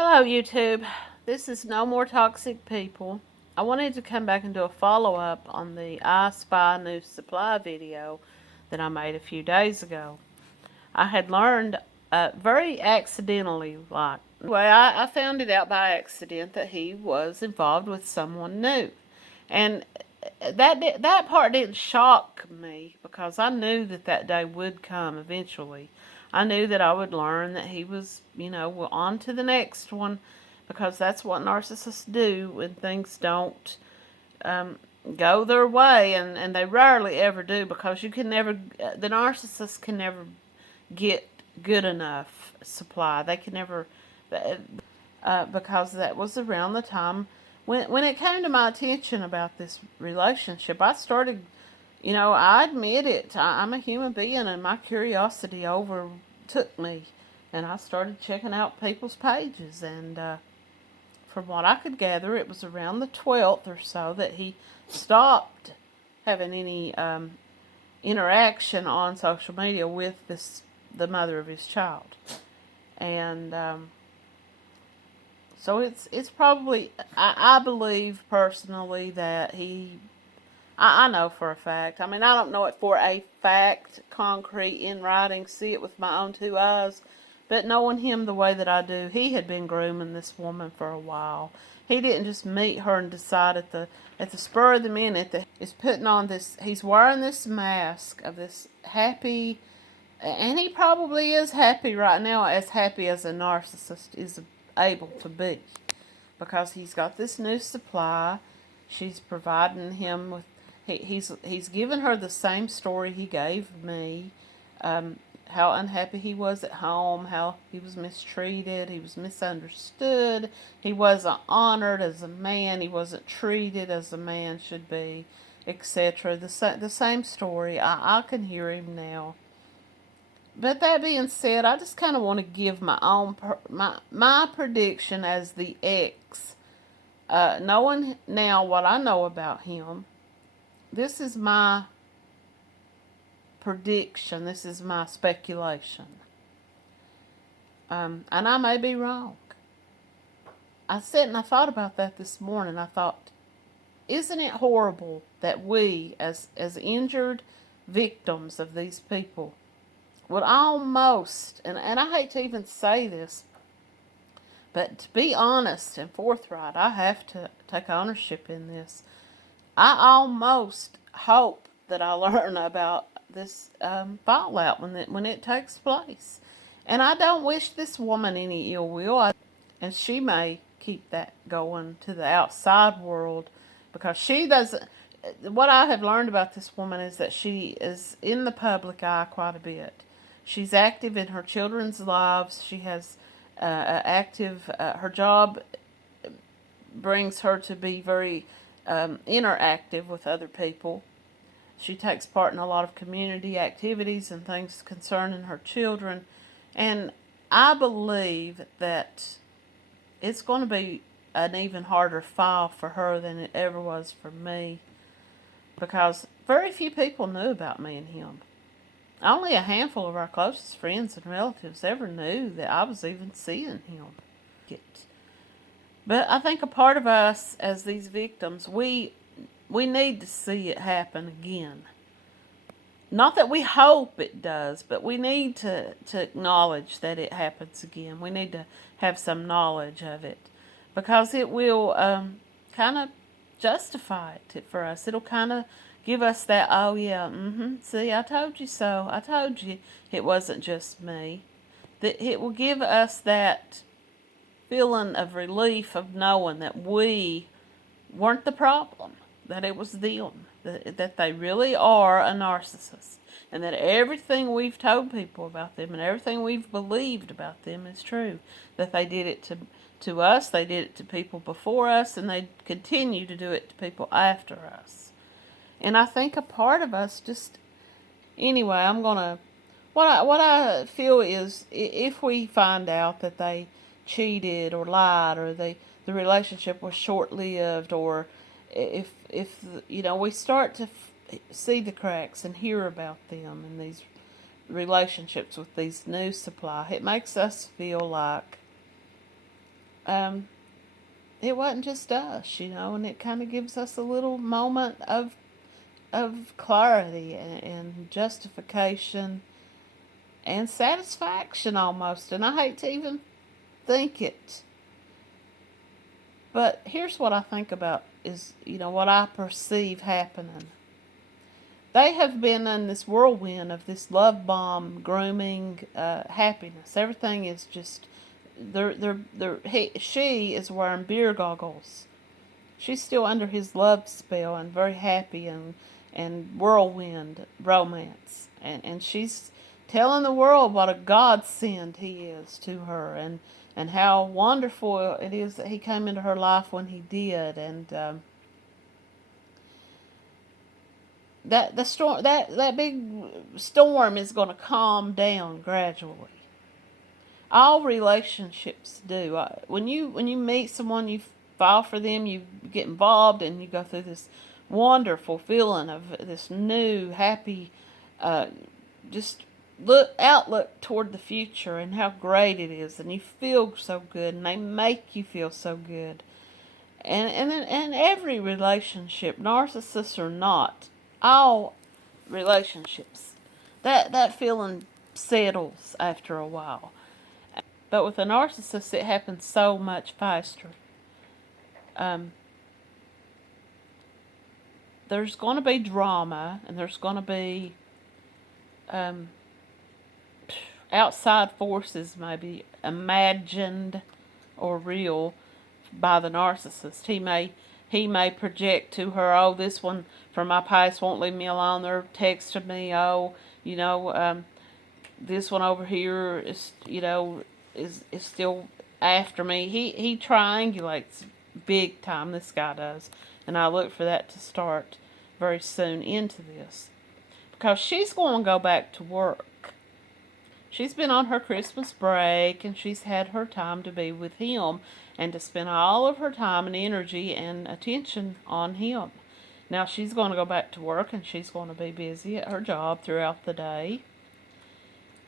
Hello YouTube, this is No More Toxic People. I wanted to come back and do a follow-up on the I Spy New Supply video that I made a few days ago. I had learned very accidentally, I found it out by accident that he was involved with someone new. And that part didn't shock me because I knew that day would come eventually. I knew that I would learn that he was, on to the next one, because that's what narcissists do when things don't go their way, and they rarely ever do, because the narcissist can never get good enough supply. They can never, because that was around the time when it came to my attention about this relationship. I started, I admit it, I'm a human being, and my curiosity overtook me, and I started checking out people's pages, and from what I could gather, it was around the 12th or so that he stopped having any interaction on social media with the mother of his child. And so it's probably, I believe personally that I know for a fact. I mean, I don't know it for a fact, concrete, in writing, see it with my own two eyes, but knowing him the way that I do, he had been grooming this woman for a while. He didn't just meet her and decide at the spur of the minute that he's putting on this, he's wearing this mask of this happy, and he probably is happy right now, as happy as a narcissist is able to be, because he's got this new supply. She's providing him with, he's given her the same story he gave me, how unhappy he was at home, how he was mistreated, he was misunderstood, he wasn't honored as a man, he wasn't treated as a man should be, etc. The same story. I can hear him now. But that being said, I just kind of want to give my own my prediction as the ex. Knowing now what I know about him, this is my prediction. This is my speculation. And I may be wrong. I sat and I thought about that this morning. I thought, isn't it horrible that we, as injured victims of these people, would almost, and I hate to even say this, but to be honest and forthright, I have to take ownership in this. I almost hope that I learn about this fallout when it takes place. And I don't wish this woman any ill will, and she may keep that going to the outside world, because she doesn't. What I have learned about this woman is that she is in the public eye quite a bit. She's active in her children's lives. She has her job brings her to be very interactive with other people. She takes part in a lot of community activities and things concerning her children. And I believe that it's going to be an even harder file for her than it ever was for me, because very few people knew about me and him. Only a handful of our closest friends and relatives ever knew that I was even seeing him. But I think a part of us, as these victims, we need to see it happen again. Not that we hope it does, but we need to acknowledge that it happens again. We need to have some knowledge of it, because it will kind of justify it for us. It'll kind of give us that, oh yeah, see, I told you so. I told you it wasn't just me. That it will give us that feeling of relief of knowing that we weren't the problem, that it was them, that they really are a narcissist, and that everything we've told people about them and everything we've believed about them is true. That they did it to us, they did it to people before us, and they continue to do it to people after us. And I think a part of us just, anyway, what I feel is, if we find out that they cheated or lied, or the relationship was short-lived, or if we start to see the cracks and hear about them in these relationships with these new supply, it makes us feel like um, it wasn't just us, and it kind of gives us a little moment of clarity and justification and satisfaction almost. And I hate to even think it. But here's what I think about is, what I perceive happening. They have been in this whirlwind of this love bomb, grooming, happiness. Everything is just, she is wearing beer goggles. She's still under his love spell and very happy and whirlwind romance. And she's telling the world what a godsend he is to her, and how wonderful it is that he came into her life when he did. And that big storm is going to calm down gradually. All relationships do. When you meet someone, you fall for them, you get involved, and you go through this wonderful feeling of this new, happy, just outlook toward the future and how great it is, and you feel so good, and they make you feel so good. And every relationship, narcissists or not, all relationships, that feeling settles after a while. But with a narcissist, it happens so much faster. There's going to be drama, and there's going to be outside forces, maybe imagined or real, by the narcissist. He may project to her, oh, this one from my past won't leave me alone. They're texting me, oh, this one over here is still after me. He triangulates big time, this guy does. And I look for that to start very soon into this. Because she's going to go back to work. She's been on her Christmas break, and she's had her time to be with him and to spend all of her time and energy and attention on him. Now she's going to go back to work, and she's going to be busy at her job throughout the day.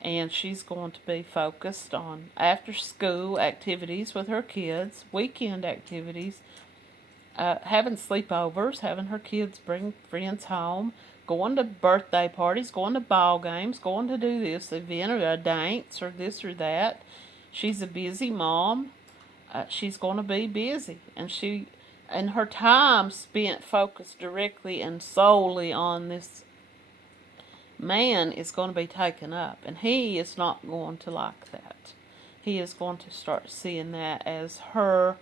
And she's going to be focused on after-school activities with her kids, weekend activities, having sleepovers, having her kids bring friends home, going to birthday parties, going to ball games, going to do this event or a dance or this or that. She's a busy mom. She's going to be busy. And her time spent focused directly and solely on this man is going to be taken up. And he is not going to like that. He is going to start seeing that as her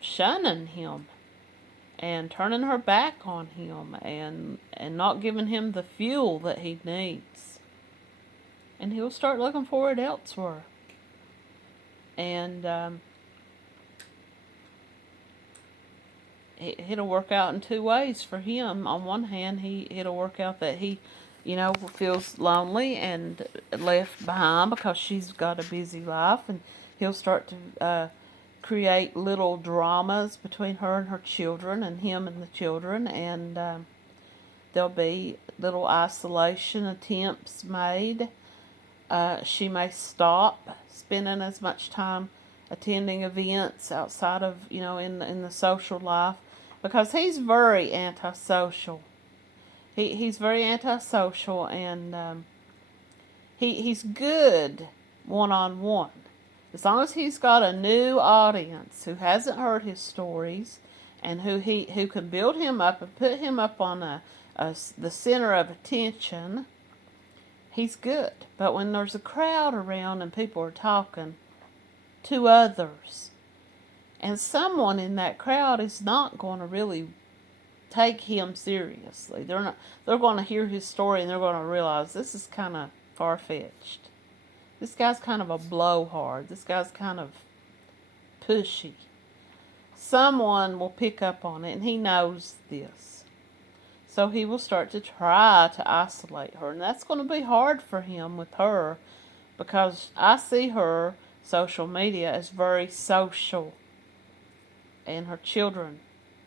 shunning him and turning her back on him and not giving him the fuel that he needs. And he'll start looking for it elsewhere. And it'll work out in two ways for him. On one hand, it'll work out that he feels lonely and left behind because she's got a busy life, and he'll start to create little dramas between her and her children and him and the children, and there'll be little isolation attempts made. She may stop spending as much time attending events outside of, in the social life, because he's very antisocial. He's very antisocial, and he's good one-on-one. As long as he's got a new audience who hasn't heard his stories, and who can build him up and put him up on the center of attention, he's good. But when there's a crowd around and people are talking to others, and someone in that crowd is not going to really take him seriously. They're going to hear his story, and they're going to realize this is kind of far-fetched. This guy's kind of a blowhard. This guy's kind of pushy. Someone will pick up on it, and he knows this. So he will start to try to isolate her. And that's going to be hard for him with her, because I see her social media as very social. And her children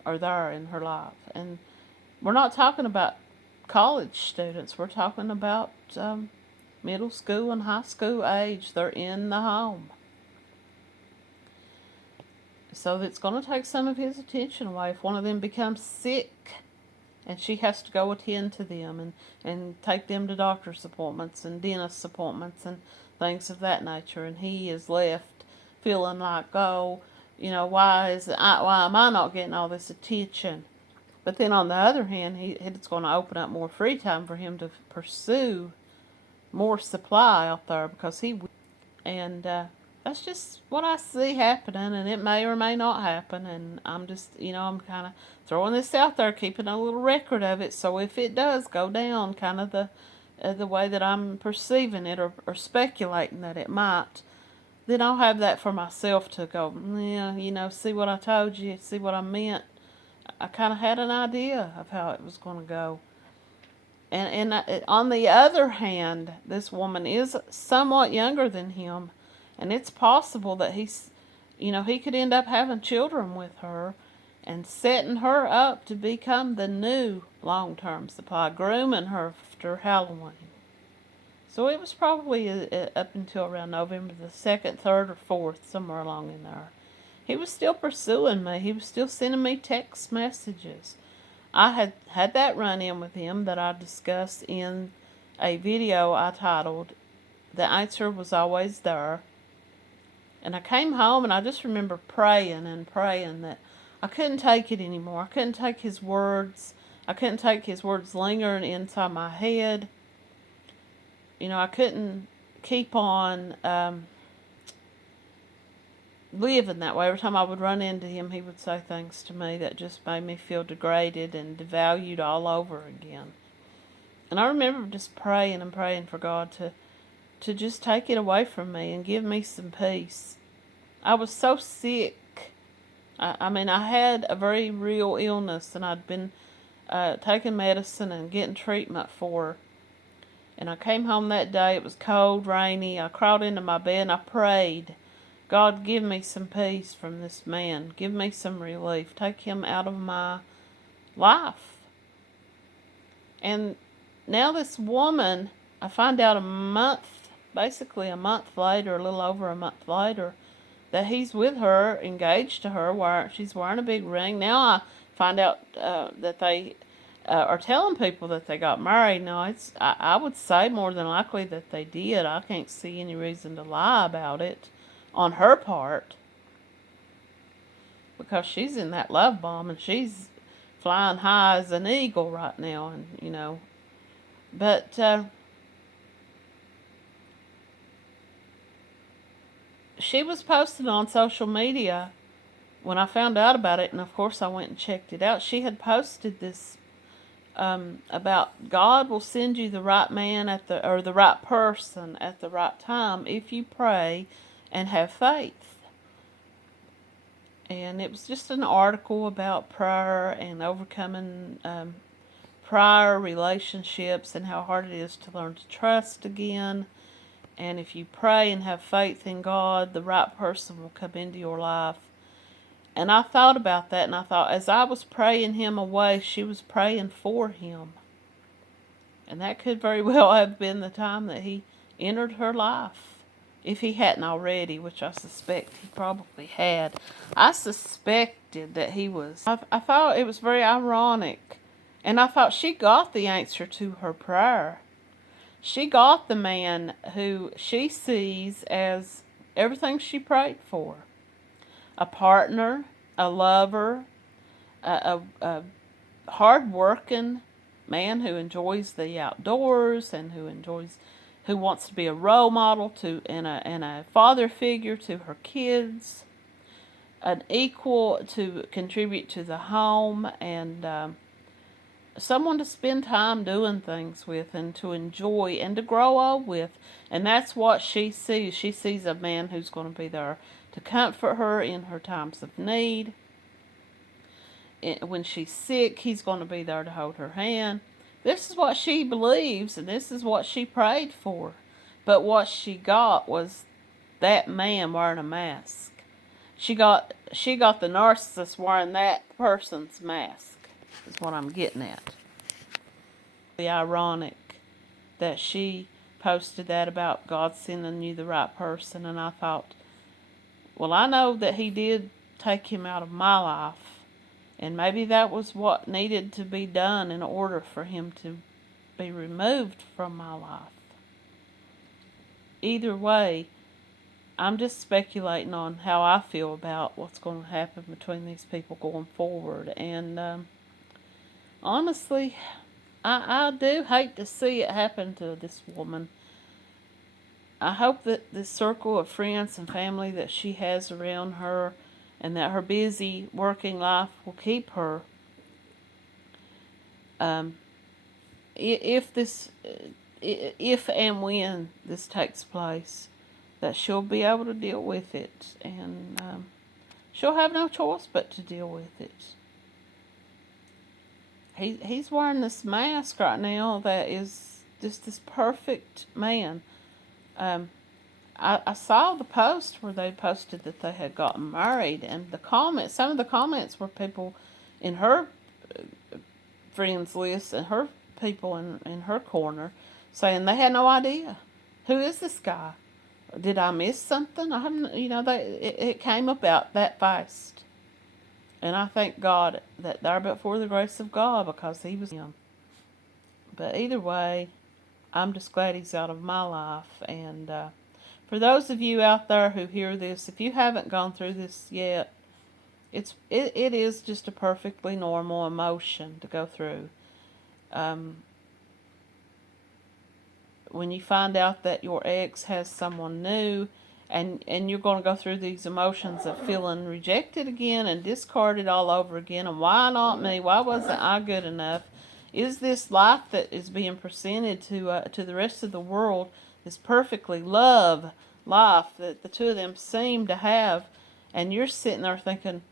are there in her life. And we're not talking about college students. We're talking about middle school and high school age. They're in the home. So it's going to take some of his attention away. If one of them becomes sick and she has to go attend to them and take them to doctor's appointments and dentist appointments and things of that nature, and he is left feeling like, oh, why am I not getting all this attention? But then on the other hand, it's going to open up more free time for him to pursue more supply out there, because and that's just what I see happening, and it may or may not happen, and I'm just, I'm kind of throwing this out there, keeping a little record of it, so if it does go down kind of the way that I'm perceiving it, or speculating that it might, then I'll have that for myself to go, yeah, see what I told you, see what I meant. I kind of had an idea of how it was going to go. And on the other hand, this woman is somewhat younger than him, and it's possible that he could end up having children with her and setting her up to become the new long-term supply, grooming her after Halloween. So it was probably up until around November the 2nd, 3rd, or 4th, somewhere along in there. He was still pursuing me. He was still sending me text messages. I had that run-in with him that I discussed in a video I titled, "The Answer Was Always There." And I came home and I just remember praying that I couldn't take it anymore. I couldn't take his words. I couldn't take his words lingering inside my head. I couldn't keep on living that way. Every time I would run into him, he would say things to me that just made me feel degraded and devalued all over again. And I remember just praying and praying for God to just take it away from me and give me some peace. I was so sick. I had a very real illness, and I'd been taking medicine and getting treatment for. And I came home that day. It was cold, rainy. I crawled into my bed and I prayed, God, give me some peace from this man. Give me some relief. Take him out of my life. And now this woman, I find out basically a month later, a little over a month later, that he's with her, engaged to her, she's wearing a big ring. Now I find out that they are telling people that they got married. Now, I would say more than likely that they did. I can't see any reason to lie about it on her part, because she's in that love bomb and she's flying high as an eagle right now, and but she was posting on social media when I found out about it, and of course I went and checked it out. She had posted this about God will send you the right man or the right person at the right time if you pray and have faith. And it was just an article about prayer and overcoming prior relationships and how hard it is to learn to trust again. And if you pray and have faith in God, the right person will come into your life. And I thought about that, and I thought, as I was praying him away, she was praying for him. And that could very well have been the time that he entered her life, if he hadn't already, which I suspect he probably had. I suspected that he was. I thought it was very ironic, and I thought she got the answer to her prayer. She got the man who she sees as everything she prayed for. A partner, a lover, a hard-working man who enjoys the outdoors and who wants to be a role model and a father figure to her kids, an equal to contribute to the home, and someone to spend time doing things with and to enjoy and to grow old with. And that's what she sees. She sees a man who's going to be there to comfort her in her times of need. When she's sick, he's going to be there to hold her hand. This is what she believes, and this is what she prayed for. But what she got was that man wearing a mask. She got the narcissist wearing that person's mask, is what I'm getting at. The ironic that she posted that about God sending you the right person, and I thought, well, I know that he did take him out of my life. And maybe that was what needed to be done in order for him to be removed from my life. Either way, I'm just speculating on how I feel about what's going to happen between these people going forward. And honestly, I do hate to see it happen to this woman. I hope that this circle of friends and family that she has around her and that her busy working life will keep her. If and when this takes place, that she'll be able to deal with it, and she'll have no choice but to deal with it. He's wearing this mask right now that is just this perfect man. I saw the post where they posted that they had gotten married, and some of the comments were people in her friends list and her people in her corner saying they had no idea. Who is this guy? Did I miss something? I haven't, it came about that fast. And I thank God that they're but for the grace of God, because he was him. But either way, I'm just glad he's out of my life. And for those of you out there who hear this, if you haven't gone through this yet, it is just a perfectly normal emotion to go through. When you find out that your ex has someone new, and you're going to go through these emotions of feeling rejected again and discarded all over again, and why not me? Why wasn't I good enough? Is this life that is being presented to the rest of the world, this perfectly love life that the two of them seem to have, and you're sitting there thinking,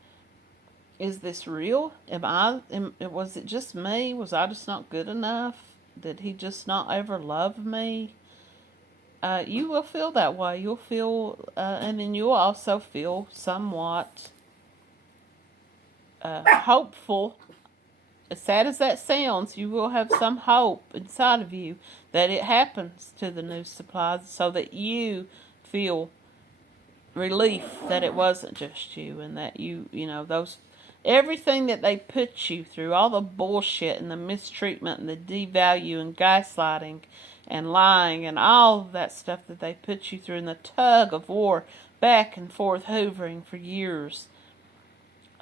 is this real? Was it just me? Was I just not good enough? Did he just not ever love me? You will feel that way. You'll feel, and then you'll also feel somewhat hopeful. As sad as that sounds, you will have some hope inside of you that it happens to the new supplies, so that you feel relief that it wasn't just you, and that those everything that they put you through, all the bullshit and the mistreatment and the devalue and gaslighting and lying and all of that stuff that they put you through, and the tug of war back and forth hovering for years.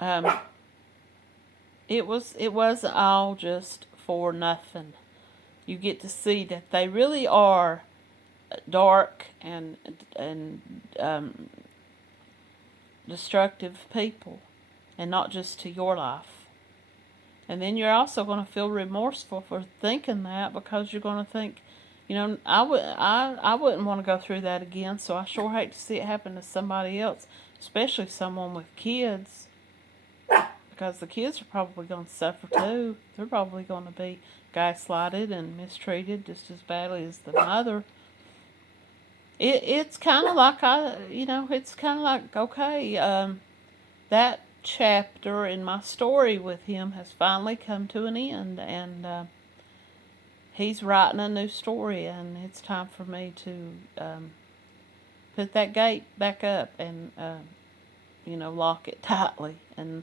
It was all just for nothing. You get to see that they really are dark and destructive people, and not just to your life. And then you're also going to feel remorseful for thinking that, because you're going to think, I wouldn't want to go through that again, so I sure hate to see it happen to somebody else, especially someone with kids, because the kids are probably going to suffer too. They're probably going to be gaslighted and mistreated just as badly as the mother. It's kind of like okay, that chapter in my story with him has finally come to an end, and he's writing a new story, and it's time for me to put that gate back up and lock it tightly, and